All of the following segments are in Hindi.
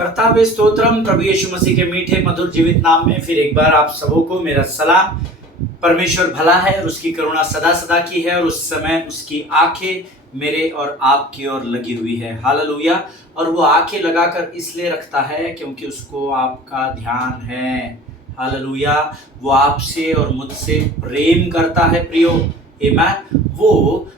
कर्तावे स्तोत्रम। प्रभु यीशु मसीह के मीठे मधुर जीवित नाम में फिर एक बार आप सबों को मेरा सलाम। परमेश्वर भला है और उसकी करुणा सदा सदा की है और उस समय उसकी आंखें मेरे और आपकी ओर लगी हुई है। हालेलुया। और वो आंखें लगाकर इसलिए रखता है क्योंकि उसको आपका ध्यान है। हालेलुया। वो आपसे और मुझसे प्रेम करता है प्रियो। आमीन। वो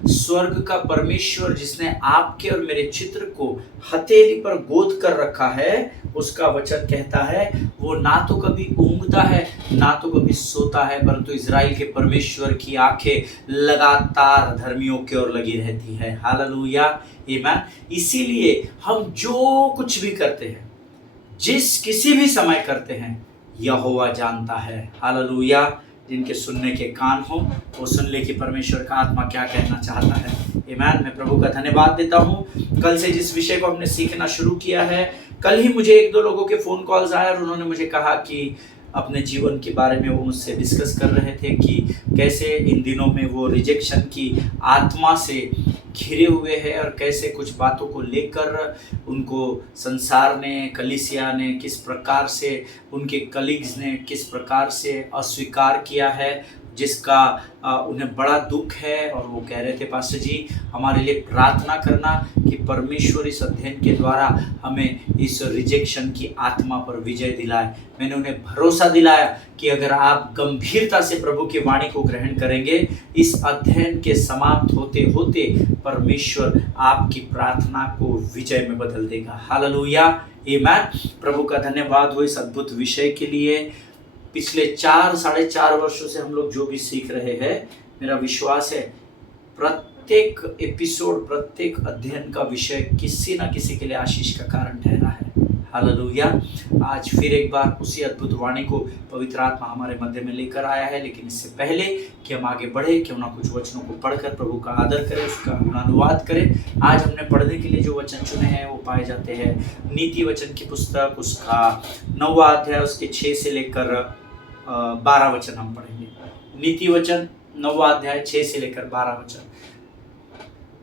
स्वर्ग का परमेश्वर जिसने आपके और मेरे चित्र को हथेली पर गोद कर रखा है, उसका वचन कहता है वो ना तो कभी ऊँघता है ना तो कभी सोता है, परंतु इज़राइल के परमेश्वर की आंखें लगातार धर्मियों की ओर लगी रहती है। हालेलुया। आमीन। इसीलिए हम जो कुछ भी करते हैं, जिस किसी भी समय करते हैं, यहोवा जानता है। हालेलुया। जिनके सुनने के कान हो वो सुन ले कि परमेश्वर का आत्मा क्या कहना चाहता है। आमीन। मैं प्रभु का धन्यवाद देता हूँ। कल से जिस विषय को हमने सीखना शुरू किया है, कल ही मुझे एक दो लोगों के फ़ोन कॉल्स आए और उन्होंने मुझे कहा कि अपने जीवन के बारे में वो मुझसे डिस्कस कर रहे थे कि कैसे इन दिनों में वो रिजेक्शन की आत्मा से घिरे हुए हैं और कैसे कुछ बातों को लेकर उनको संसार ने, कलीसिया ने किस प्रकार से, उनके कलीग्स ने किस प्रकार से अस्वीकार किया है, जिसका उन्हें बड़ा दुख है। और वो कह रहे थे पास्टर जी हमारे लिए प्रार्थना करना कि परमेश्वर इस अध्ययन के द्वारा हमें इस रिजेक्शन की आत्मा पर विजय दिलाए। मैंने उन्हें भरोसा दिलाया कि अगर आप गंभीरता से प्रभु की वाणी को ग्रहण करेंगे, इस अध्ययन के समाप्त होते होते परमेश्वर आपकी प्रार्थना को विजय में बदल देगा। हालेलुया। आमीन। प्रभु का धन्यवाद हो इस अद्भुत विषय के लिए। पिछले 4-4.5 वर्षों से हम लोग जो भी सीख रहे हैं, मेरा विश्वास है प्रत्येक एपिसोड, प्रत्येक अध्ययन का विषय किसी ना किसी के लिए आशीष का कारण ठहरा है। हालेलुया। आज फिर एक बार उसी अद्भुत वाणी को पवित्र आत्मा हमारे मध्य में लेकर आया है। लेकिन इससे पहले कि हम आगे बढ़े, क्यों ना कुछ वचनों को पढ़कर प्रभु का आदर करें, उसका अनुवाद करें। आज हमने पढ़ने के लिए जो वचन चुने हैं वो पाए जाते हैं नीति वचन की पुस्तक, उसका 9वां अध्याय, उसके 6 से लेकर 12 वचन हम पढ़ेंगे। नीति वचन 9वां अध्याय 6 से लेकर 12 वचन।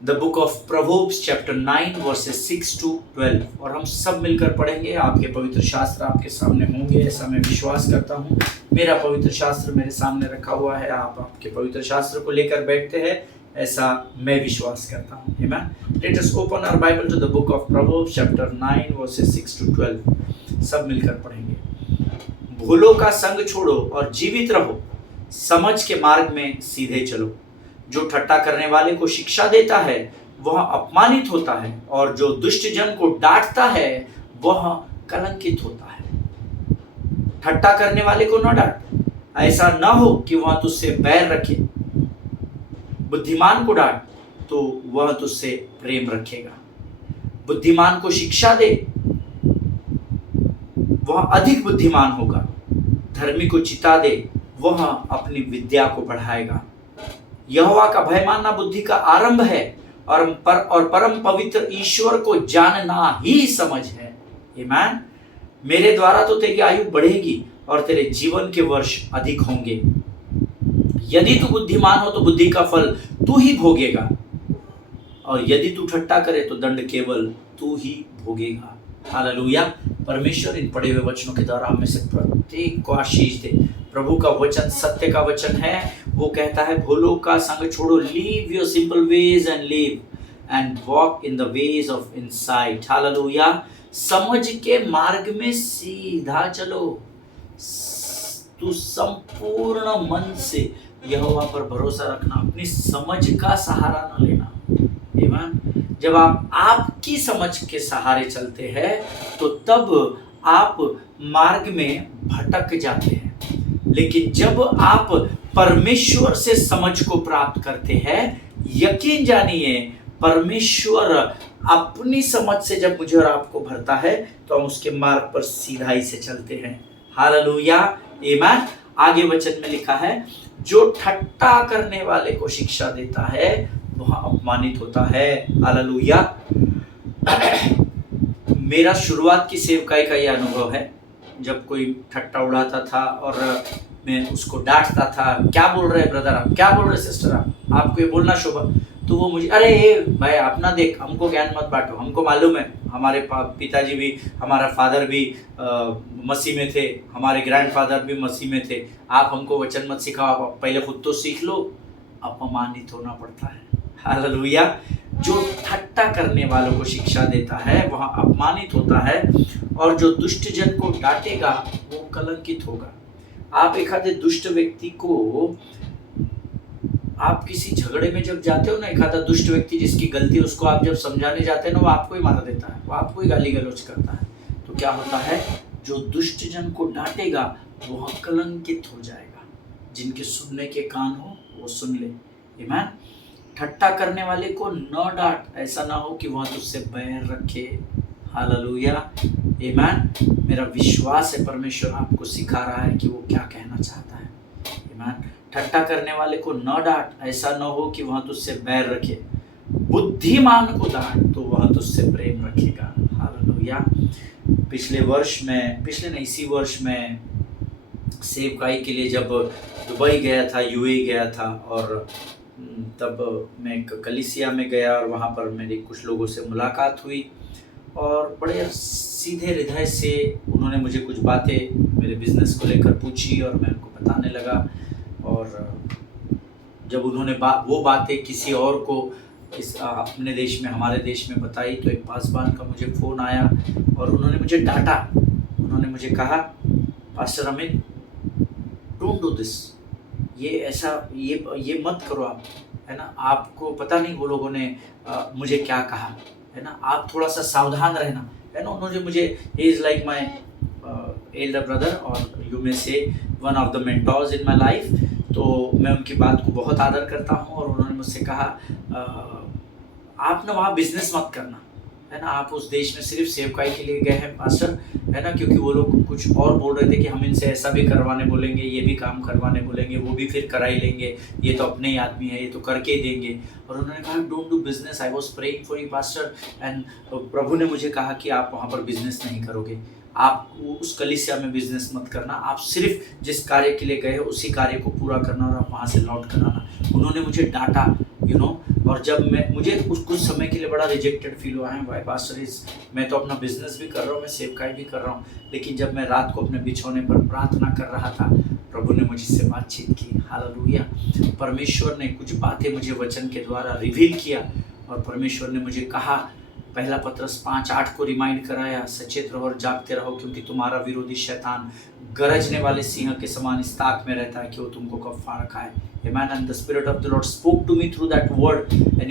The book of Proverbs chapter 9 verses 6 to 12। और हम सब मिलकर पढ़ेंगे। आपके पवित्र शास्त्र आपके सामने होंगे, ऐसा मैं विश्वास करता हूँ। मेरा पवित्र शास्त्र मेरे सामने रखा हुआ है, आप आपके पवित्र शास्त्र को लेकर बैठते हैं, ऐसा मैं विश्वास करता हूँ। आमीन। Let us open our Bible to the book of Proverbs chapter 9 verses 6 to 12। सब मिलकर पढ़ेंगे। भूलों का संग छोड़ो और जीवित रहो, समझ के मार्ग में सीधे चलो। जो ठट्टा करने वाले को शिक्षा देता है वह अपमानित होता है, और जो दुष्ट जन को डांटता है वह कलंकित होता है। ठट्टा करने वाले को न डांट, ऐसा न हो कि वह तुझसे बैर रखे। बुद्धिमान को डांट तो वह तुझसे प्रेम रखेगा। बुद्धिमान को शिक्षा दे, वह अधिक बुद्धिमान होगा। धर्मी को चिता दे, वह अपनी विद्या को बढ़ाएगा। यहोवा का भय मानना बुद्धि का आरंभ है, और परम पवित्र ईश्वर को जानना ही समझ है। आमीन। मेरे द्वारा तो तेरी आयु बढ़ेगी और तेरे जीवन के वर्ष अधिक होंगे। यदि तू बुद्धिमान हो तो बुद्धि का फल तू ही भोगेगा, और यदि तू ठट्टा करे तो दंड केवल तू ही भोगेगा। हालेलुया। परमेश्वर इन पढ़े हुए वचनों के द्वारा हमें से प्रत्येक को आशीष दे। प्रभु का वचन सत्य का वचन है। वो कहता है भूलों का संग छोड़ो, leave your simple ways and live and walk in the ways of insight. Hallelujah. समझ के मार्ग में सीधा चलो। तू संपूर्ण मन से यहोवा पर भरोसा रखना, अपनी समझ का सहारा न लेना। आमीन। जब आप आपकी समझ के सहारे चलते हैं तो तब आप मार्ग में भटक जाते हैं। लेकिन जब आप परमेश्वर से समझ को प्राप्त करते हैं, यकीन जानिए परमेश्वर अपनी समझ से जब मुझे और आपको भरता है तो हम उसके मार्ग पर सीधाई से चलते हैं। हालेलुया। आमीन। आगे वचन में लिखा है जो ठट्टा करने वाले को शिक्षा देता है वह अपमानित होता है। हालेलुया। मेरा शुरुआत की सेवकाई का यह अनुभव है। जब कोई ठट्टा उड़ाता था और मैं उसको डांटता था, क्या बोल रहे ब्रदर आप, क्या बोल रहे सिस्टर आप, आपको ये बोलना शोभा, तो वो मुझे, अरे ये भाई अपना देख, हमको ज्ञान मत बांटो, हमको मालूम है हमारे पिताजी भी, हमारा फादर भी मसीह में थे, हमारे ग्रैंडफादर भी मसीह में थे, आप हमको वचन मत सिखाओ, आप पहले खुद तो सीख लो। अपमानित होना पड़ता है। हालेलुया। जो ठट्टा करने वालों को शिक्षा देता है वहाँ अपमानित होता है, और जो दुष्ट जन को डांटेगा वो कलंकित होगा। आप एक आधे दुष्ट व्यक्ति को, आप किसी झगड़े में जब जाते हो ना, एक आधा दुष्ट व्यक्ति जिसकी गलती है उसको आप जब समझाने जाते हैं ना, वो आपको ही मार देता है, वो आपको ही गाली गलौज करता है। तो क्या होता है, जो दुष्ट जन को डांटेगा वो कलंकित हो जाएगा। जिनके सुनने के कान हो वो सुन ले। आमीन। ठट्टा करने वाले को न डांट, ऐसा ना हो कि वह तुझसे बैर रखे। हालेलुया। आमीन। मेरा विश्वास है परमेश्वर आपको सिखा रहा है कि वो क्या कहना चाहता है। आमीन। ठट्टा करने वाले को न डांट, ऐसा न हो कि वह तुझसे बैर रखे। बुद्धिमान को डांट तो वह तुझसे प्रेम रखेगा। हालेलुया। इसी वर्ष में सेवकाई के लिए जब दुबई गया था, यूएई गया था, और तब मैं कलीसिया में गया और वहाँ पर मेरी कुछ लोगों से मुलाकात हुई, और बड़े सीधे हृदय से उन्होंने मुझे कुछ बातें मेरे बिजनेस को लेकर पूछी और मैं उनको बताने लगा। और जब उन्होंने वो बातें किसी और को अपने देश में, हमारे देश में बताई, तो एक पासवान का मुझे फ़ोन आया और उन्होंने मुझे डांटा। उन्होंने मुझे कहा, pastor Amit, don't do this, ये ऐसा ये मत करो आप, है ना। आपको पता नहीं वो लोगों ने मुझे क्या कहा, है ना, आप थोड़ा सा सावधान रहना, है ना। उन्होंने मुझे, he is like my elder brother और यू मे से one of the mentors in my life. तो मैं उनकी बात को बहुत आदर करता हूँ, और उन्होंने मुझसे कहा, आप ना वहाँ बिजनेस मत करना, है ना, आप उस देश में सिर्फ सेवकाई के लिए गए हैं पास्टर, है ना, क्योंकि वो लोग कुछ और बोल रहे थे कि हम इनसे ऐसा भी करवाने बोलेंगे, ये भी काम करवाने बोलेंगे, वो भी फिर करा ही लेंगे, ये तो अपने ही आदमी है, ये तो करके ही देंगे। और उन्होंने कहा, don't do business, I was praying for you pastor, and प्रभु ने मुझे कहा कि आप वहाँ पर बिजनेस नहीं करोगे, आप उस कलीसिया में बिजनेस मत करना, आप सिर्फ जिस कार्य के लिए गए हो उसी कार्य को पूरा करना और आप वहाँ से लौट कर आना। उन्होंने मुझे डांटा, और जब मुझे कुछ समय के लिए बड़ा रिजेक्टेड फील हुआ है, भाई पास्टर मैं तो अपना बिजनेस भी कर रहा हूँ, मैं सेवकाई भी कर रहा हूँ, लेकिन जब मैं रात को अपने बिछौने पर प्रार्थना कर रहा था, प्रभु ने मुझसे बातचीत की। हालेलुया। परमेश्वर ने कुछ बातें मुझे वचन के द्वारा रिवील किया, और परमेश्वर ने मुझे कहा, पहला पत्रस 5:8 को रिमाइंड कराया, सचेत रहो और जागते रहो, क्योंकि तुम्हारा विरोधी शैतान गरजने वाले सिंह के समान इस ताक में रहता है कि वो तुमको कब फाड़ खाए। Amen. And the Spirit of the Lord spoke to me through that word. And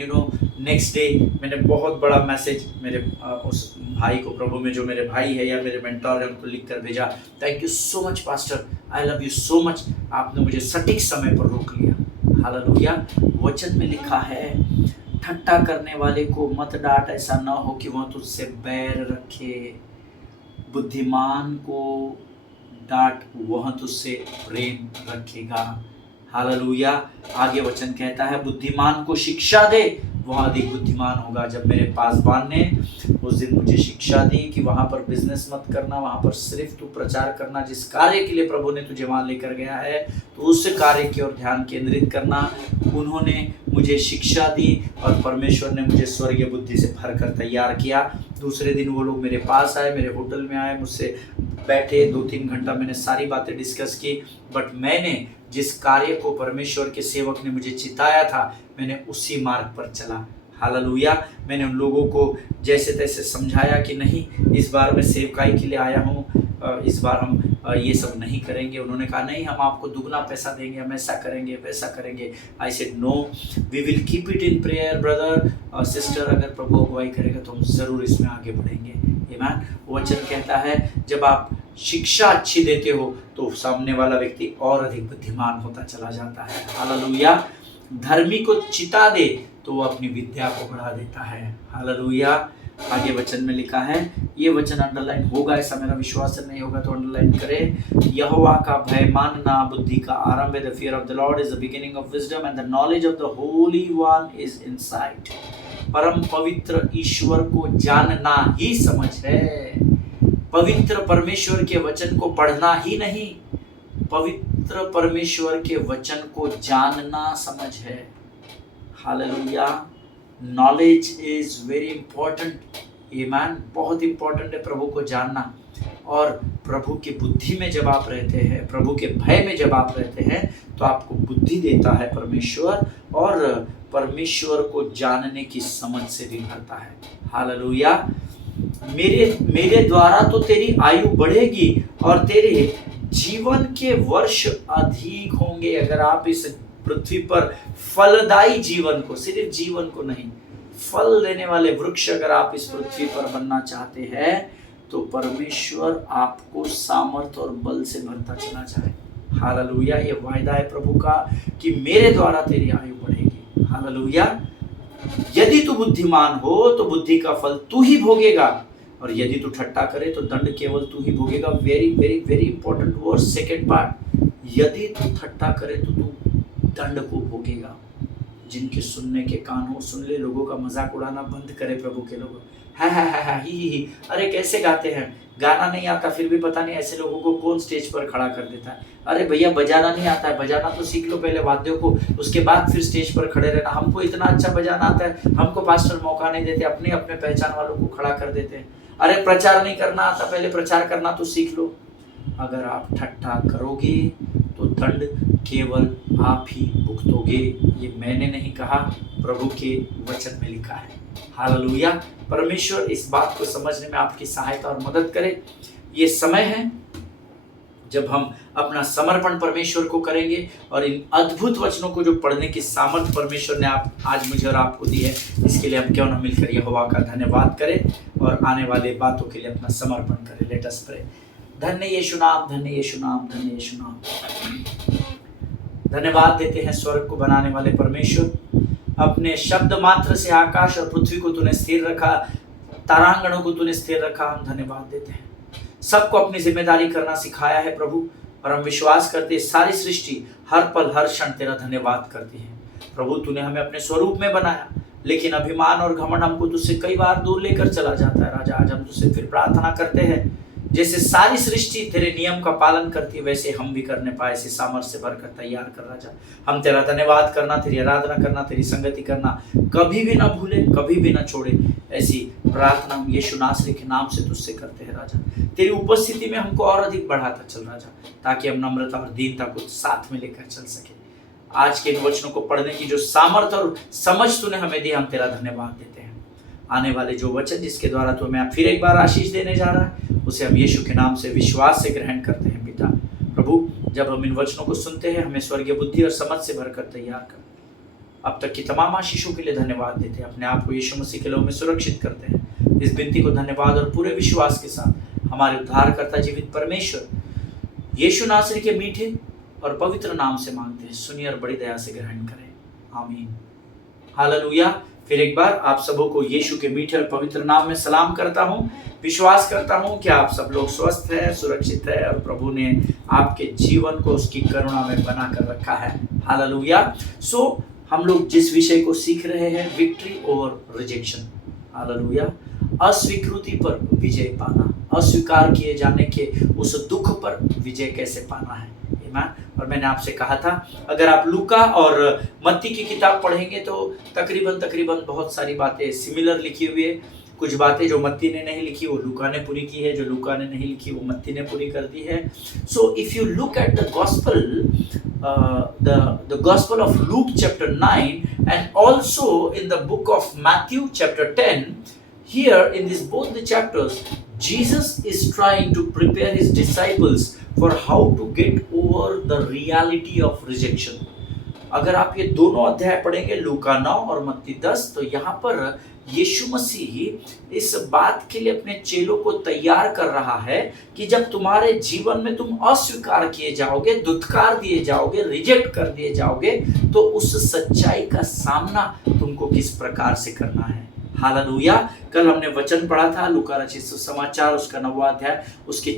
next day मैंने बहुत बड़ा मैसेज मेरे उस भाई को, प्रभु में जो मेरे भाई है या मेरे मेंटोर है, उनको लिख कर भेजा। Thank you so much pastor, I love you so much, आपने मुझे सटीक समय पर रोक लिया। हालेलुया। वचन में लिखा है, ठट्टा करने वाले को मत डांट, ऐसा ना हो कि वह तुझसे बैर रखे। बुद्धिमान को डांट, वह तुझसे प्रेम रखेगा। हालेलुया। आगे वचन कहता है, बुद्धिमान को शिक्षा दे, वह अधिक बुद्धिमान होगा। जब मेरे पासवान ने उस दिन मुझे शिक्षा दी कि वहाँ पर बिजनेस मत करना, वहाँ पर सिर्फ तू प्रचार करना, जिस कार्य के लिए प्रभु ने तुझे वहाँ लेकर गया है तो उस कार्य की ओर ध्यान केंद्रित करना, उन्होंने मुझे शिक्षा दी और परमेश्वर ने मुझे स्वर्गीय बुद्धि से भरकर तैयार किया। दूसरे दिन वो लोग मेरे पास आए, मेरे होटल में आए, मुझसे बैठे, 2-3 घंटा मैंने सारी बातें डिस्कस की। बट मैंने जिस कार्य को परमेश्वर के सेवक ने मुझे चिताया था, मैंने उसी मार्ग पर चला। हालेलुया। मैंने उन लोगों को जैसे तैसे समझाया कि नहीं, इस बार मैं सेवकाई के लिए आया हूँ, इस बार हम ये सब नहीं करेंगे। उन्होंने कहा, नहीं, हम आपको दुगना पैसा देंगे, हम ऐसा करेंगे, वैसा करेंगे। I said no, we will keep it in prayer brother और सिस्टर, अगर प्रभु अगुवाई करेगा तो हम ज़रूर इसमें आगे बढ़ेंगे। आमीन। वचन कहता है, जब आप शिक्षा अच्छी देते हो तो सामने वाला व्यक्ति और अधिक बुद्धिमान होता चला जाता है। हालेलुया। धर्मी को चिता दे तो वो अपनी विद्या को बढ़ा देता है। हालेलुया। आगे वचन में लिखा है, ये वचन अंडरलाइन होगा, ऐसा मेरा विश्वास है, नहीं होगा तो अंडरलाइन करें। यहोवा का भय मानना बुद्धि का आरंभ है। The fear of the Lord is the beginning of wisdom and the knowledge of the Holi one is insight. परम पवित्र ईश्वर को जानना ही समझ है। पवित्र परमेश्वर के वचन को पढ़ना ही नहीं, पवित्र परमेश्वर के वचन को जानना समझ है। Hallelujah. Knowledge is very important. ईमान बहुत इंपॉर्टेंट है प्रभु को जानना। और प्रभु की बुद्धि में जब आप रहते हैं, प्रभु के भय में जब आप रहते हैं, तो आपको बुद्धि देता है परमेश्वर, और परमेश्वर को जानने की समझ से भी भरता है। हालेलुया। मेरे द्वारा तो तेरी आयु बढ़ेगी और तेरे जीवन के वर्ष अधिक होंगे। अगर आप इस पृथ्वी पर फलदायी जीवन को, सिर्फ जीवन को नहीं, फल देने वाले वृक्ष अगर आप इस पृथ्वी पर बनना चाहते हैं, तो परमेश्वर आपको सामर्थ और बल से भरता चला जाए। हालेलुया। ये वायदा है प्रभु का कि मेरे द्वारा तेरी आयु बढ़ेगी। हालेलुया। यदि तू बुद्धिमान हो तो बुद्धि का फल तू ही भोगेगा, और यदि तू ठट्टा करे तो दंड केवल तू ही भोगेगा। Very very very important word, second part. यदि तू ठट्टा करे तो तू दंड को भोगेगा। जिनके सुनने के कान हो सुन ले। लोगों का मजाक उड़ाना बंद करे प्रभु के लोगों। है ही। अरे कैसे गाते हैं, गाना नहीं आता फिर भी पता नहीं ऐसे लोगों को कौन स्टेज पर खड़ा कर देता है। अरे भैया बजाना नहीं आता है, बजाना तो सीख लो पहले वाद्यों को, उसके बाद फिर स्टेज पर खड़े रहना। हमको इतना अच्छा बजाना आता है, हमको पास्टर मौका नहीं देते, अपने अपने पहचान वालों को खड़ा कर देते हैं। अरे प्रचार नहीं करना आता, पहले प्रचार करना तो सीख लो। अगर आप ठट्ठा करोगे तो दंड केवल आप ही भुगतोगे। ये मैंने नहीं कहा, प्रभु के वचन में लिखा है। हालेलुया। परमेश्वर इस बात को समझने में आपकी सहायता और मदद करे। ये समय है जब हम अपना समर्पण परमेश्वर को करेंगे, और इन अद्भुत वचनों को जो पढ़ने की सामर्थ परमेश्वर ने आज मुझे और आपको दी है, इसके लिए हम क्यों न मिलकर यहोवा का धन्यवाद करें और आने वाले बातों के लिए अपना समर्पण करें। Let us pray. धन्य यीशु नाम, धन्य यीशु नाम, धन्य यीशु नाम। धन्यवाद देते हैं स्वर्ग को बनाने वाले परमेश्वर। अपने शब्द मात्र से आकाश और पृथ्वी को तूने स्थिर रखा, तारांगणों को तूने स्थिर रखा। हम धन्यवाद देते हैं। सबको अपनी जिम्मेदारी करना सिखाया है प्रभु, और हम विश्वास करते हैं सारी सृष्टि हर पल हर क्षण तेरा धन्यवाद करती है। प्रभु तूने हमें अपने स्वरूप में बनाया, लेकिन अभिमान और घमंड हमको तुझसे कई बार दूर लेकर चला जाता है। राजा आज हम तुझसे फिर प्रार्थना करते हैं, जैसे सारी सृष्टि तेरे नियम का पालन करती है, वैसे हम भी करने पाए। ऐसे सामर्थ्य से भरकर तैयार कर राजा। हम तेरा धन्यवाद करना, तेरी आराधना करना, तेरी संगति करना कभी भी ना भूले, कभी भी ना छोड़े। ऐसी प्रार्थना हम यीशु नासरी के नाम से तुझसे करते हैं राजा। तेरी उपस्थिति में हमको और अधिक बढ़ाता चल राजा, ताकि हम नम्रता और दीनता को साथ में लेकर चल सके। आज के इन वचनों को पढ़ने की जो सामर्थ्य और समझ तूने हमें दी, हम तेरा धन्यवाद देते हैं। आने वाले जो वचन जिसके द्वारा तो मैं फिर एक बार आशीष देने जा रहा है, उसे हम यीशु के नाम से विश्वास से ग्रहण करते हैं। पिता प्रभु, जब हम इन वचनों को सुनते हैं, हमें स्वर्गीय बुद्धि और समझ से भरकर तैयार कर। अब तक की तमाम आशीषों के लिए धन्यवाद देते हैं। अपने आप को यीशु मसीह के लहू में सुरक्षित करते हैं। इस विनती को धन्यवाद और पूरे विश्वास के साथ हमारे उद्धारकर्ता जीवित परमेश्वर यीशु नासरी के मीठे और पवित्र नाम से मांगते हैं। सुनिए और बड़ी दया से ग्रहण करें। आमीन। हालेलुया। फिर एक बार आप सबों को यीशु के मीठे और पवित्र नाम में सलाम करता हूँ। विश्वास करता हूँ कि आप सब लोग स्वस्थ हैं, सुरक्षित है, और प्रभु ने आपके जीवन को उसकी करुणा में बना कर रखा है। हालेलुया। सो हम लोग जिस विषय को सीख रहे हैं, विक्ट्री ओवर रिजेक्शन। हालेलुया। अस्वीकृति पर विजय पाना, अस्वीकार किए जाने के उस दुख पर विजय कैसे पाना है। और मैंने आपसे कहा था, अगर आप लूका और मत्ती की किताब पढ़ेंगे तो तकरीबन बहुत सारी बातें सिमिलर लिखी हुई है। कुछ बातें जो मत्ती ने नहीं लिखी वो लूका ने पूरी की है, जो लूका ने नहीं लिखी वो मत्ती ने पूरी कर दी है। So if you look at the gospel of Luke chapter 9 and also in the book of Matthew chapter 10, here in this both the chapters, Jesus is trying to prepare his disciples for how to get over the reality of rejection. अगर आप ये दोनों अध्याय पढ़ेंगे, लूका 9 और मत्ती 10, तो यहाँ पर यीशु मसीह इस बात के लिए अपने चेलों को तैयार कर रहा है कि जब तुम्हारे जीवन में तुम अस्वीकार किए जाओगे, दुत्कार दिए जाओगे, रिजेक्ट कर दिए जाओगे, तो उस सच्चाई का सामना तुमको किस प्रकार से करना है। हालेलुया। कल हमने वचन पढ़ा था लूका रचित सुसमाचार उसका 9वां अध्याय, उसके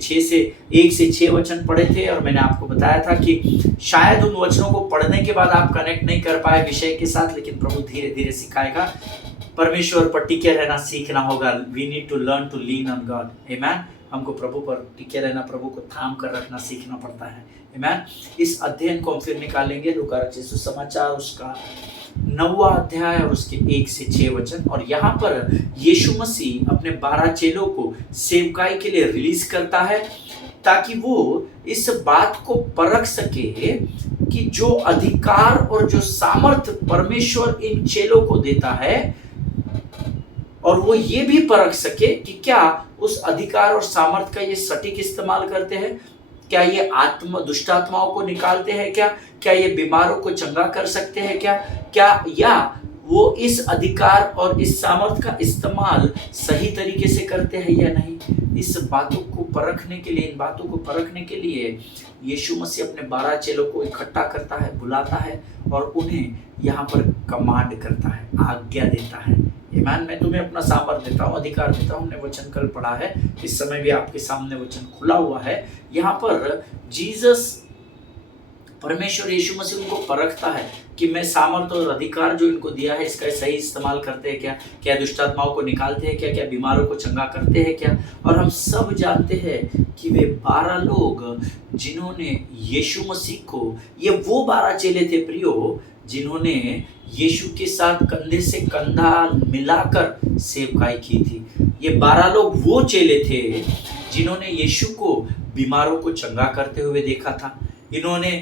1 से 6 वचन पढ़े थे, और मैंने आपको बताया था कि शायद उन वचनों को पढ़ने के बाद आप कनेक्ट नहीं कर पाए विषय के साथ, लेकिन प्रभु धीरे धीरे सिखाएगा। परमेश्वर पर टिके रहना सीखना होगा। We need to learn to lean on God. Amen. हमको प्रभु पर टिके रहना, प्रभु को थाम कर रखना सीखना पड़ता है। आमेन। इस अध्ययन को हम फिर निकालेंगे लूका रचित सुसमाचार उसका 9वां अध्याय और उसके 1 से 6 वचन। और यहाँ पर यीशु मसीह अपने 12 चेलों को सेवकाई के लिए रिलीज करता है, ताकि वो इस बात को परख सके कि जो अधिकार और जो सामर्थ परमेश्वर इन चेलों को देता है, और वो ये भी परख सके कि क्या उस अधिकार और सामर्थ का ये सटीक इस्तेमाल करते हैं, क्या ये दुष्ट आत्माओं को निकालते हैं, क्या ये बीमारों को चंगा कर सकते हैं, या वो इस अधिकार और इस सामर्थ का इस्तेमाल सही तरीके से करते हैं या नहीं। इस बातों को परखने के लिए, इन बातों को परखने के लिए यीशु मसीह अपने 12 चेलों को इकट्ठा करता है, बुलाता है और उन्हें यहाँ पर कमांड करता है, आज्ञा देता है। ईमान, मैं तुम्हें अपना सामर्थ देता हूँ, अधिकार देता हूँ। हमने वचन कल पढ़ा है, इस समय भी आपके सामने वचन खुला हुआ है। यहाँ पर जीसस, परमेश्वर यीशु मसीह उनको परखता है कि मैं सामर्थ और अधिकार जो इनको दिया है इसका सही इस्तेमाल करते हैं क्या दुष्ट आत्माओं को निकालते हैं क्या बीमारों को चंगा करते हैं क्या। और हम सब जानते हैं कि वे 12 लोग जिन्होंने यीशु मसीह को, ये वो 12 चेले थे प्रियो, जिन्होंने यीशु के साथ कंधे से कंधा मिलाकर सेवकाई की थी। ये 12 लोग वो चेले थे जिन्होंने यीशु को बीमारों को चंगा करते हुए देखा था। इन्होंने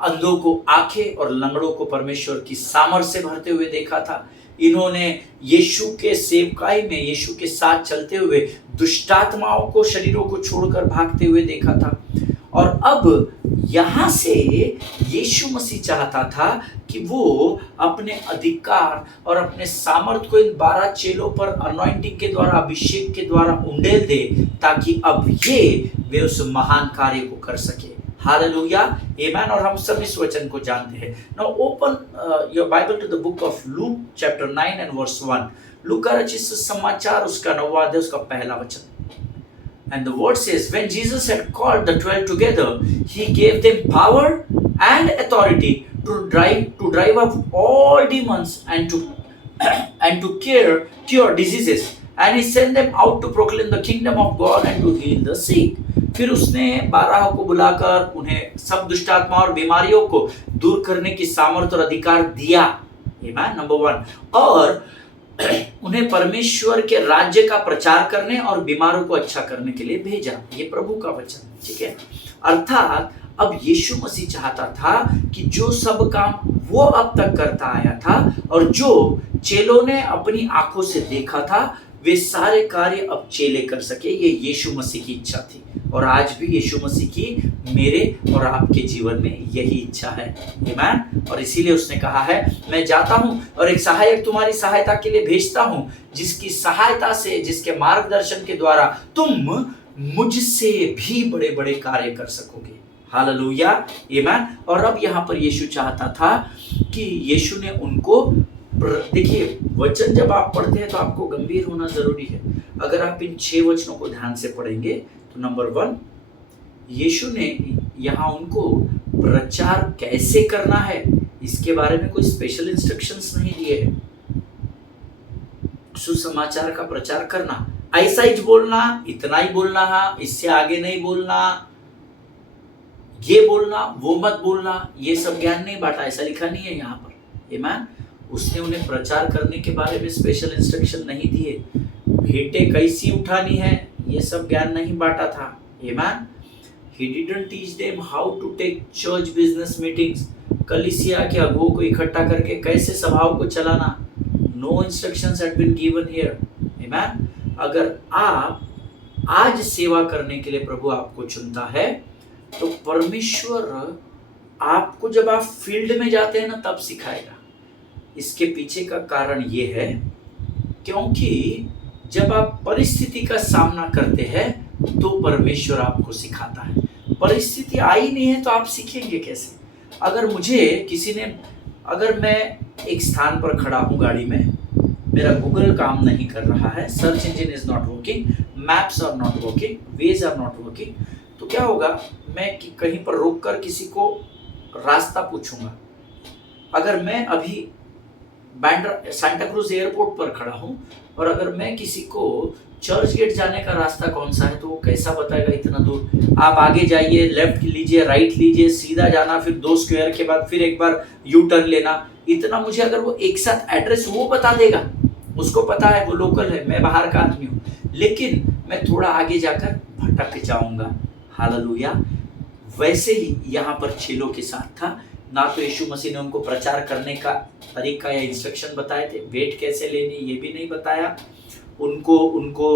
अंधों को आंखें और लंगड़ों को परमेश्वर की सामर्थ से भरते हुए देखा था। इन्होंने यीशु के सेवकाई में, यीशु के साथ चलते हुए दुष्टात्माओं को, शरीरों को छोड़कर भागते हुए देखा था। और अब यहाँ से यीशु मसीह चाहता था कि वो अपने अधिकार और अपने सामर्थ को इन 12 चेलों पर अनॉइंटिंग के द्वारा, अभिषेक के द्वारा उंडेल दे, ताकि अब वे उस महान कार्य को कर सके। हालेलुया, आमेन। और हम सब इस वचन को जानते हैं। Now open your Bible to the book of Luke chapter 9 and verse 1। लूका रचित समाचार उसका 9वां अध्याय उसका पहला वचन। And the word says, when Jesus had called the 12 together, he gave them power and authority to drive out all demons and to cure diseases. And he sent them out to proclaim the kingdom of God and to heal the sick. फिर उसने 12 को बुलाकर उन्हें सब दुष्ट आत्मा और बीमारियों को दूर करने की सामर्थ और अधिकार दिया। आमीन, नंबर 1। और उन्हें परमेश्वर के राज्य का प्रचार करने और बीमारों को अच्छा करने के लिए भेजा। ये प्रभु का वचन, ठीक है। अर्थात अब यीशु मसीह चाहता था कि जो सब काम वो अब तक करता आया था और जो चेलों ने अपनी आंखों से देखा था, वे सारे कार्य अब चेले कर सके। ये यीशु मसीह की इच्छा थी और आज भी यीशु मसीह की मेरे और आपके जीवन में यही इच्छा है। आमीन। और इसीलिए उसने कहा है, मैं जाता हूँ और एक सहायक तुम्हारी सहायता के लिए भेजता हूँ, जिसकी सहायता से, जिसके मार्गदर्शन के द्वारा तुम मुझसे भी बड़े बड़े कार्य कर सकोगे। हालेलुया, आमीन। और अब यहाँ पर यीशु चाहता था कि यीशु ने उनको, देखिए वचन जब आप पढ़ते हैं तो आपको गंभीर होना जरूरी है। अगर आप इन 6 वचनों को ध्यान से पढ़ेंगे तो नंबर 1, यीशु ने यहाँ उनको प्रचार कैसे करना है इसके बारे में कोई स्पेशल इंस्ट्रक्शंस नहीं दिए हैं। सुसमाचार का प्रचार करना, ऐसा ही बोलना, इतना ही बोलना, इससे आगे नहीं बोलना, ये बोलना, वो मत बोलना, ये सब ज्ञान नहीं बांटा, ऐसा लिखा नहीं है यहाँ पर। आमीन। उसने उन्हें प्रचार करने के बारे में स्पेशल इंस्ट्रक्शन नहीं दिए। भेंटें कैसी उठानी है ये सब ज्ञान नहीं बांटा था। आमीन। He didn't teach them how to take church business meetings, कलीसिया के अगुवों को इकट्ठा करके कैसे सभाओं को चलाना। No instructions had been given here. Amen. अगर आप आज सेवा करने के लिए प्रभु आपको चुनता है तो परमेश्वर आपको जब आप फील्ड में जाते हैं ना तब सिखाएगा। इसके पीछे का कारण ये है क्योंकि जब आप परिस्थिति का सामना करते हैं तो परमेश्वर आपको सिखाता है। परिस्थिति आई नहीं है तो आप सीखेंगे कैसे? अगर मैं एक स्थान पर खड़ा हूँ गाड़ी में, मेरा गूगल काम नहीं कर रहा है, search engine is not working, maps are not working, Waze are not working, तो क्या होगा? मैं कहीं पर रोककर किसी को रास्ता पूछूंगा। अगर मैं अभी सांता क्रूज एयरपोर्ट पर खड़ा हूँ और अगर मैं किसी को चर्च गेट जाने का रास्ता कौन सा है, तो वो कैसा बताएगा इतना दूर। आप आगे जाइए, लेफ्ट लीजिए, राइट लीजिए, सीधा जाना, फिर 2 स्क्वायर के बाद फिर एक बार यू टर्न लेना, इतना मुझे अगर वो एक साथ एड्रेस वो बता देगा, उसको पता है, वो लोकल है, मैं बाहर का आदमी हूँ, लेकिन मैं थोड़ा आगे जाकर भटक जाऊंगा। हालेलुया। वैसे ही यहाँ पर चेलों के साथ था। ना तो यीशु मसीह ने उनको प्रचार करने का तरीका या इंस्ट्रक्शन बताए थे, भेंट कैसे लेनी ये भी नहीं बताया, उनको उनको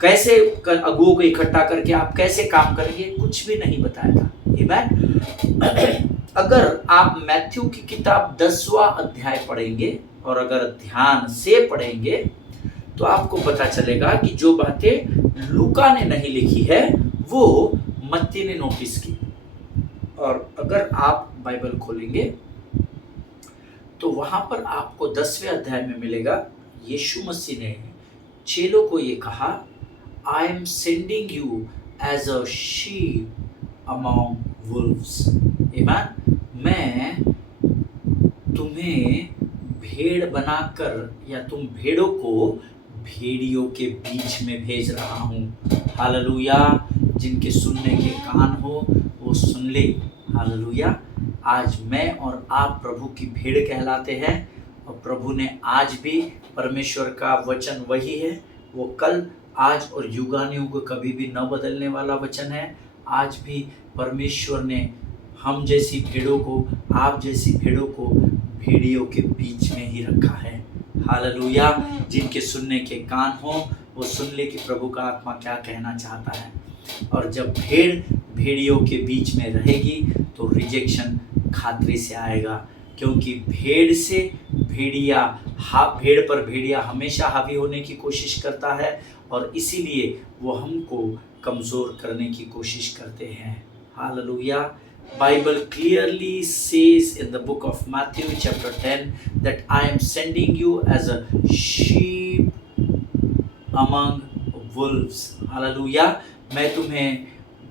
कैसे अगुओं को इकट्ठा करके आप कैसे काम करेंगे, कुछ भी नहीं बताया था। आमीन। अगर आप मैथ्यू की किताब 10वां अध्याय पढ़ेंगे और अगर ध्यान से पढ़ेंगे तो आपको पता चलेगा कि जो बातें लूका ने नहीं लिखी है वो मत्ती ने नोटिस की। और अगर आप बाइबल खोलेंगे तो वहां पर आपको 10वें अध्याय में मिलेगा, यीशु मसीह ने चेलों को ये कहा, I am sending you as a sheep among wolves. आमीन। मैं तुम्हें भेड़ बनाकर, या तुम भेड़ों को भेड़ियों के बीच में भेज रहा हूँ। हालेलुया। जिनके सुनने के कान हो वो सुन ले। हालेलुया। आज मैं और आप प्रभु की भेड़ कहलाते हैं, और प्रभु ने आज भी, परमेश्वर का वचन वही है, वो कल, आज और युगानुयुग को कभी भी न बदलने वाला वचन है। आज भी परमेश्वर ने हम जैसी भेड़ों को, आप जैसी भेड़ों को भेड़ियों के बीच में ही रखा है। हालेलुया। जिनके सुनने के कान हो वो सुन ले कि प्रभु का आत्मा क्या कहना चाहता है। और जब भेड़ भेड़ियों के बीच में रहेगी तो रिजेक्शन खातरी से आएगा, क्योंकि भेड़ पर भेड़िया हमेशा हावी होने की कोशिश करता है, और इसीलिए वो हमको कमज़ोर करने की कोशिश करते हैं। Hallelujah. Bible clearly says in the book of Matthew chapter 10 that I am sending you as a sheep among wolves. Hallelujah. मैं तुम्हें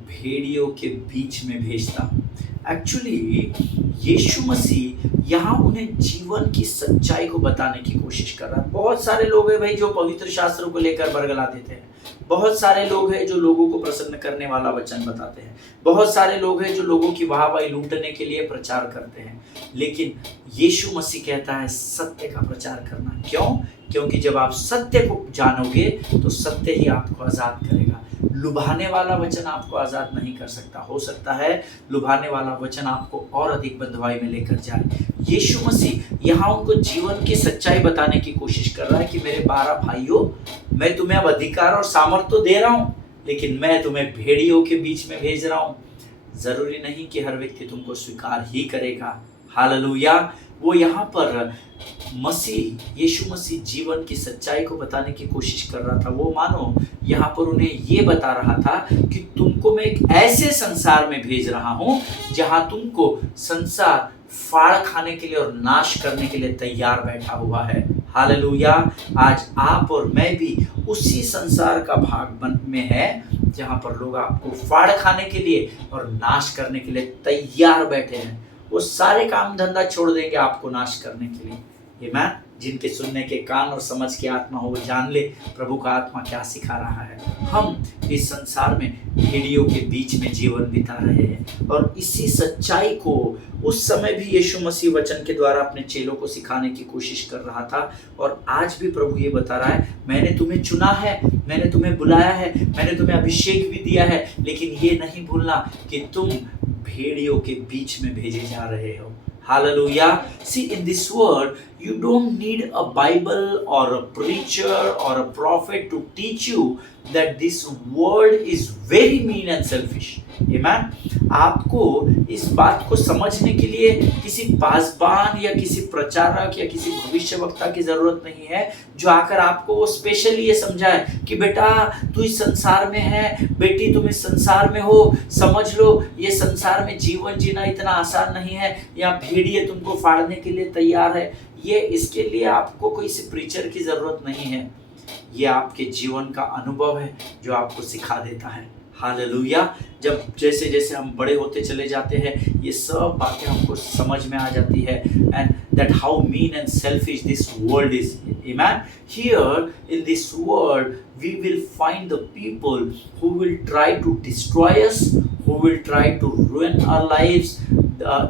भेड़ियों के बीच में भेजता हूँ। एक्चुअली यीशु मसीह यहाँ उन्हें जीवन की सच्चाई को बताने की कोशिश कर रहा है। बहुत सारे लोग हैं भाई जो पवित्र शास्त्रों को लेकर बरगला देते हैं, बहुत सारे लोग हैं जो लोगों को प्रसन्न करने वाला वचन बताते हैं, बहुत सारे लोग हैं जो लोगों की वाहवाही लूटने के लिए प्रचार करते हैं, लेकिन यीशु मसीह कहता है सत्य का प्रचार करना। क्यों? क्योंकि जब आप सत्य को जानोगे तो सत्य ही आपको आज़ाद करेगा। लुभाने वाला वचन आपको आज़ाद नहीं कर सकता। हो सकता है लुभाने वाला वचन आपको और अधिक बंधुआई में लेकर जाए। यीशु मसीह यहाँ उनको जीवन की सच्चाई बताने की कोशिश कर रहा है कि मेरे 12 भाइयों, मैं तुम्हें अब अधिकार और सामर्थ तो दे रहा हूँ, लेकिन मैं तुम्हें भेड़ियों के बीच में भेज रहा हूँ। जरूरी नहीं कि हर व्यक्ति तुमको स्वीकार ही करेगा। हालेलुया। वो यहाँ पर यीशु मसीह जीवन की सच्चाई को बताने की कोशिश कर रहा था। वो मानो यहाँ पर उन्हें ये बता रहा था कि तुमको मैं एक ऐसे संसार में भेज रहा हूँ जहाँ तुमको संसार फाड़ खाने के लिए और नाश करने के लिए तैयार बैठा हुआ है। हालेलुया। आज आप और मैं भी उसी संसार का भाग में है जहाँ पर लोग आपको फाड़ खाने के लिए और नाश करने के लिए तैयार बैठे हैं। वो सारे काम धंधा छोड़ देंगे आपको नाश करने के लिए। आमीन। जिनके सुनने के कान और समझ की आत्मा हो वो जान ले प्रभु का आत्मा क्या सिखा रहा है। हम इस संसार में भेड़ियों के बीच में जीवन बिता रहे हैं, और इसी सच्चाई को उस समय भी यीशु मसीह वचन के द्वारा अपने चेलों को सिखाने की कोशिश कर रहा था। और आज भी प्रभु ये बता रहा है, मैंने तुम्हें चुना है, मैंने तुम्हें बुलाया है, मैंने तुम्हें अभिषेक भी दिया है, लेकिन ये नहीं भूलना कि तुम भेड़ियों के बीच में भेजे जा रहे हो। Hallelujah. See, in this world, you don't need a Bible or a preacher or a prophet to teach you that this world is very mean and selfish. Amen. आपको इस बात को समझने के लिए किसी पासबान या किसी प्रचारक या किसी भविष्यवक्ता की जरूरत नहीं है जो आकर आपको वो स्पेशली ये समझाए कि बेटा तू इस संसार में है, बेटी तुम इस संसार में हो, समझ लो ये संसार में जीवन जीना इतना आसान नहीं है, यहाँ भेड़िए तुमको फाड़ने के लिए तैयार है। ये इसके लिए आपको कोई सी प्रीचर की जरूरत नहीं है, ये आपके जीवन का अनुभव है जो आपको सिखा देता है। हालेलुया। जब जैसे जैसे हम बड़े होते चले जाते हैं ये सब बातें हमको समझ में आ जाती है। And that how mean and selfish this world is. Amen. Here in this world, we will find the people who will try to destroy us, who will try to ruin our lives.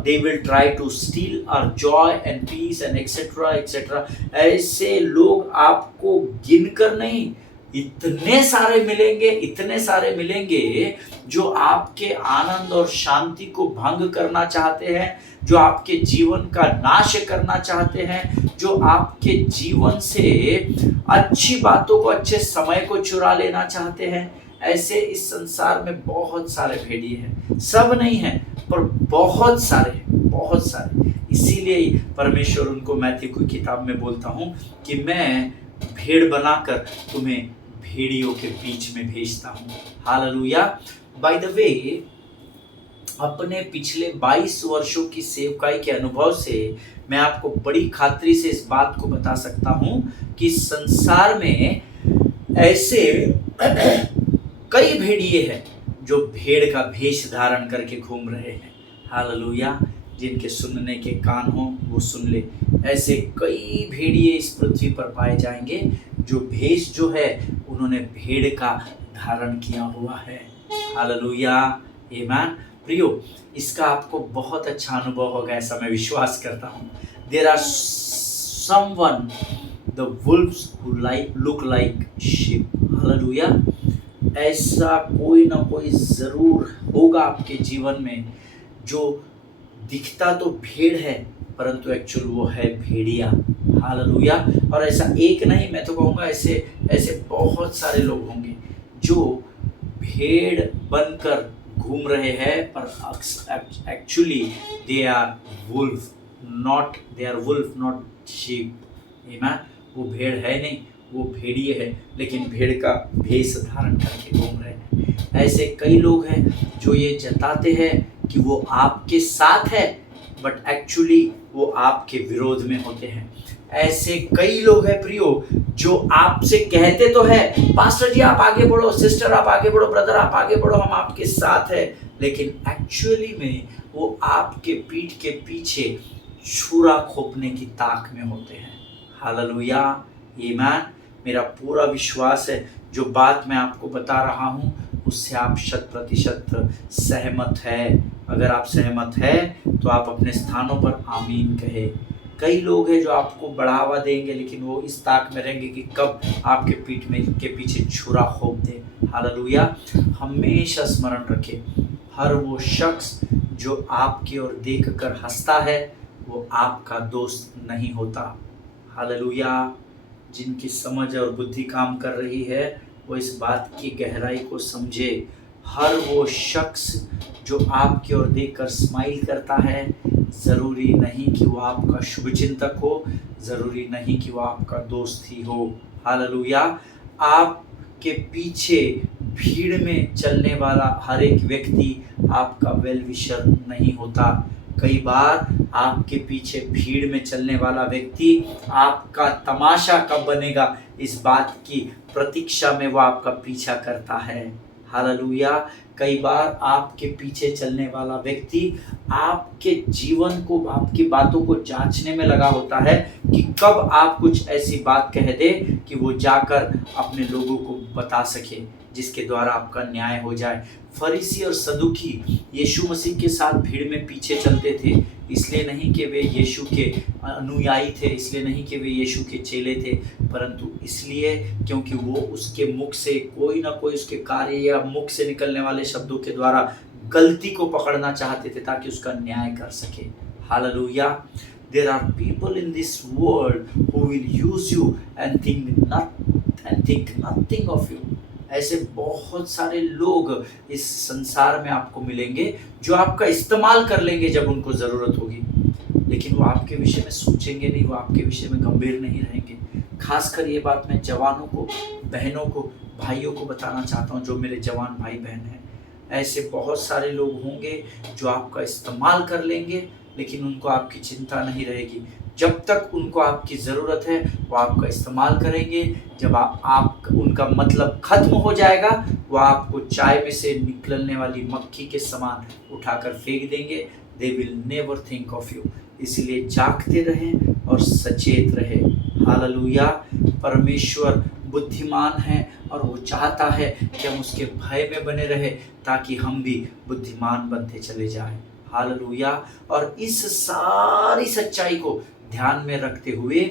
They will try to steal our joy and peace and etc etc. ऐसे लोग आपको गिनकर नहीं, इतने सारे मिलेंगे जो आपके आनंद और शांति को भंग करना चाहते हैं, जो आपके जीवन का नाश करना चाहते हैं, जो आपके जीवन से अच्छी बातों को, अच्छे समय को चुरा लेना चाहते हैं। ऐसे इस संसार में बहुत सारे भेड़िए हैं, सब नहीं हैं पर बहुत सारे। इसीलिए परमेश्वर उनको मैथ्यू की किताब में बोलता हूँ कि मैं भेड़ बनाकर तुम्हें भेड़ियों के बीच में भेजता हूँ। हालेलुया। बाय द वे, अपने पिछले 22 वर्षों की सेवकाई के अनुभव से मैं आपको बड़ी खातिरी से इस बात को बता सकता हूँ कि संसार में ऐसे कई भेड़िए हैं जो भेड़ का भेष धारण करके घूम रहे हैं। हालेलुया। जिनके सुनने के कान हो वो सुन ले। ऐसे कई भेड़िए इस पृथ्वी पर पाए जाएंगे जो भेष जो है उन्होंने भेड़ का धारण किया हुआ है। हालेलुया। आमीन। प्रियो, इसका आपको बहुत अच्छा अनुभव होगा, ऐसा मैं विश्वास करता हूँ। There are someone the wolves who look like sheep. हालेलुया। ऐसा कोई ना कोई जरूर होगा आपके जीवन में जो दिखता तो भेड़ है परंतु एक्चुअल वो है भेड़िया। हालेलुया। और ऐसा एक नहीं, मैं तो कहूँगा ऐसे बहुत सारे लोग होंगे जो भेड़ बनकर घूम रहे हैं पर actually they are wolf not sheep. आमीन। वो भेड़ है नहीं, वो भेड़िए है, लेकिन भेड़ का भेष धारण करके घूम रहे हैं। ऐसे कई लोग हैं जो ये जताते हैं कि वो आपके साथ है बट एक्चुअली वो आपके विरोध में होते हैं। ऐसे कई लोग हैं प्रियो जो आपसे कहते तो है पास्टर जी आप आगे बढ़ो, सिस्टर आप आगे बढ़ो, ब्रदर आप आगे बढ़ो, हम आपके साथ है, लेकिन एक्चुअली में वो आपके पीठ के पीछे छुरा खोपने की ताक में होते हैं। हालेलुया। आमीन। मेरा पूरा विश्वास है जो बात मैं आपको बता रहा हूँ उससे आप 100% सहमत है। अगर आप सहमत है तो आप अपने स्थानों पर आमीन कहे। कई लोग हैं जो आपको बढ़ावा देंगे लेकिन वो इस ताक में रहेंगे कि कब आपके पीठ में के पीछे छुरा खोप दे। हालेलुया। हमेशा स्मरण रखें, हर वो शख्स जो आपकी ओर देखकर हंसता है वो आपका दोस्त नहीं होता। हालेलुया। जिनकी समझ और बुद्धि काम कर रही है वो इस बात की गहराई को समझे। हर वो शख्स जो आपकी ओर देखकर स्माइल करता है ज़रूरी नहीं कि वो आपका शुभचिंतक हो, ज़रूरी नहीं कि वो आपका दोस्त ही हो। हालेलुया। आपके पीछे भीड़ में चलने वाला हर एक व्यक्ति आपका वेल विशर नहीं होता। कई बार आपके पीछे भीड़ में चलने वाला व्यक्ति आपका तमाशा कब बनेगा इस बात की प्रतीक्षा में वो आपका पीछा करता है। हालेलुया। कई बार आपके पीछे चलने वाला व्यक्ति आपके जीवन को, आपकी बातों को जांचने में लगा होता है कि कब आप कुछ ऐसी बात कह दे कि वो जाकर अपने लोगों को बता सके जिसके द्वारा आपका न्याय हो जाए। फरीसी और सदुकी यीशु मसीह के साथ भीड़ में पीछे चलते थे, इसलिए नहीं कि वे यीशु के अनुयायी थे, इसलिए नहीं कि वे यीशु के चेले थे, परंतु इसलिए क्योंकि वो उसके मुख से कोई ना कोई उसके कार्य या मुख से निकलने वाले शब्दों के द्वारा गलती को पकड़ना चाहते थे ताकि उसका न्याय कर सके। Hallelujah. There are people in this world who will use you and think nothing of you. ऐसे बहुत सारे लोग इस संसार में आपको मिलेंगे जो आपका इस्तेमाल कर लेंगे जब उनको ज़रूरत होगी, लेकिन वो आपके विषय में सोचेंगे नहीं, वो आपके विषय में गंभीर नहीं रहेंगे। खासकर ये बात मैं जवानों को, बहनों को, भाइयों को बताना चाहता हूँ जो मेरे जवान भाई बहन हैं। ऐसे बहुत सारे लोग होंगे जो आपका इस्तेमाल कर लेंगे लेकिन उनको आपकी चिंता नहीं रहेगी। जब तक उनको आपकी ज़रूरत है वो आपका इस्तेमाल करेंगे, जब आप उनका मतलब ख़त्म हो जाएगा वो आपको चाय में से निकलने वाली मक्खी के समान उठाकर फेंक देंगे। They will never think of you. इसलिए जागते रहें और सचेत रहें। हालेलुया। परमेश्वर बुद्धिमान है और वो चाहता है कि हम उसके भय में बने रहे ताकि हम भी बुद्धिमान बनते चले जाएं। हालेलुया। और इस सारी सच्चाई को ध्यान में रखते हुए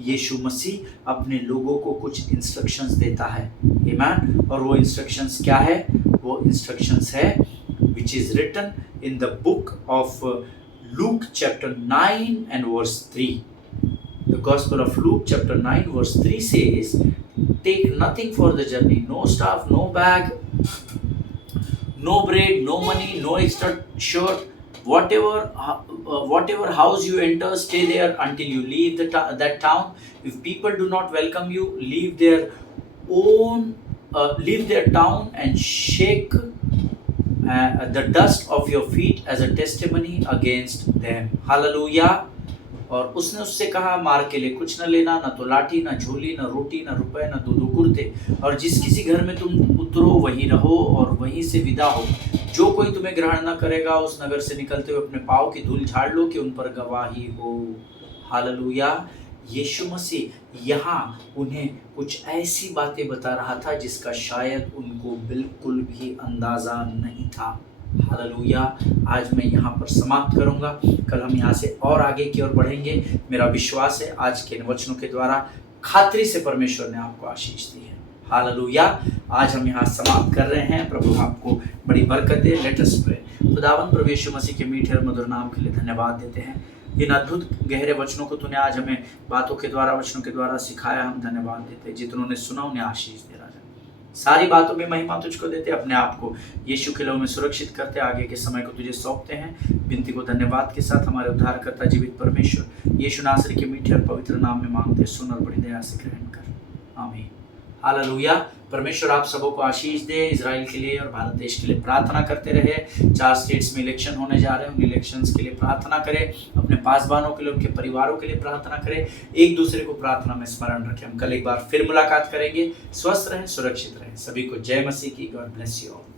यीशु मसीह अपने लोगों को कुछ इंस्ट्रक्शंस देता है। आमीन। और वो इंस्ट्रक्शंस क्या है? वो इंस्ट्रक्शंस है which is written in the book of Luke chapter 9 and verse 3. The Gospel of Luke chapter 9 verse 3 says, take nothing for the journey, no staff, no bag, no bread, no money, no extra shirt. Whatever house you enter, stay there until you leave that town. If people do not welcome you, leave their town and shake the dust of your feet as a testimony against them. Hallelujah. और उसने उससे कहा, मार्ग के लिए कुछ न लेना, न तो लाठी, न झोली, न रोटी, न रुपए, न दो कुर्ते, और जिस किसी घर में तुम उतरो वहीं रहो और वहीं से विदा हो। जो कोई तुम्हें ग्रहण न करेगा, उस नगर से निकलते हुए अपने पाँव की धूल झाड़ लो कि उन पर गवाही हो। हालेलुया। यीशु मसीह यहाँ उन्हें कुछ ऐसी बातें बता रहा था जिसका शायद उनको बिल्कुल भी अंदाजा नहीं था। हालेलुया। आज मैं यहाँ पर समाप्त करूँगा, कल हम यहाँ से और आगे की ओर बढ़ेंगे। मेरा विश्वास है आज के वचनों के द्वारा खातरी से परमेश्वर ने आपको आशीष दी है। हालेलुया। आज हम यहाँ समाप्त कर रहे हैं। प्रभु आपको बड़ी बरकत दे। Late us pray. खुदावन प्रभु यीशु मसीह के मीठे और मधुर नाम के लिए धन्यवाद देते हैं। इन अद्भुत गहरे वचनों को तूने आज हमें बातों के द्वारा, वचनों के द्वारा सिखाया। हम धन्यवाद देते हैं। जितनों ने सुना उन्हें आशीष दे। राजा, सारी बातों में महिमा तुझको देते, अपने आप को यीशु के लहू में सुरक्षित करते, आगे के समय को तुझे सौंपते हैं। विनती को धन्यवाद के साथ हमारे उद्धारकर्ता जीवित परमेश्वर यीशु नासरी के मीठे और पवित्र नाम में मांगते, सुन और बड़ी दया से ग्रहण कर। आमीन। हालेलुया। परमेश्वर आप सबों को आशीष दे। इजराइल के लिए और भारत देश के लिए प्रार्थना करते रहे। 4 स्टेट्स में इलेक्शन होने जा रहे हैं, उन इलेक्शंस के लिए प्रार्थना करें। अपने पासवानों के लिए, उनके परिवारों के लिए प्रार्थना करें। एक दूसरे को प्रार्थना में स्मरण रखें। हम कल एक बार फिर मुलाकात करेंगे। स्वस्थ रहें, सुरक्षित रहें। सभी को जय मसीह की। God bless you all.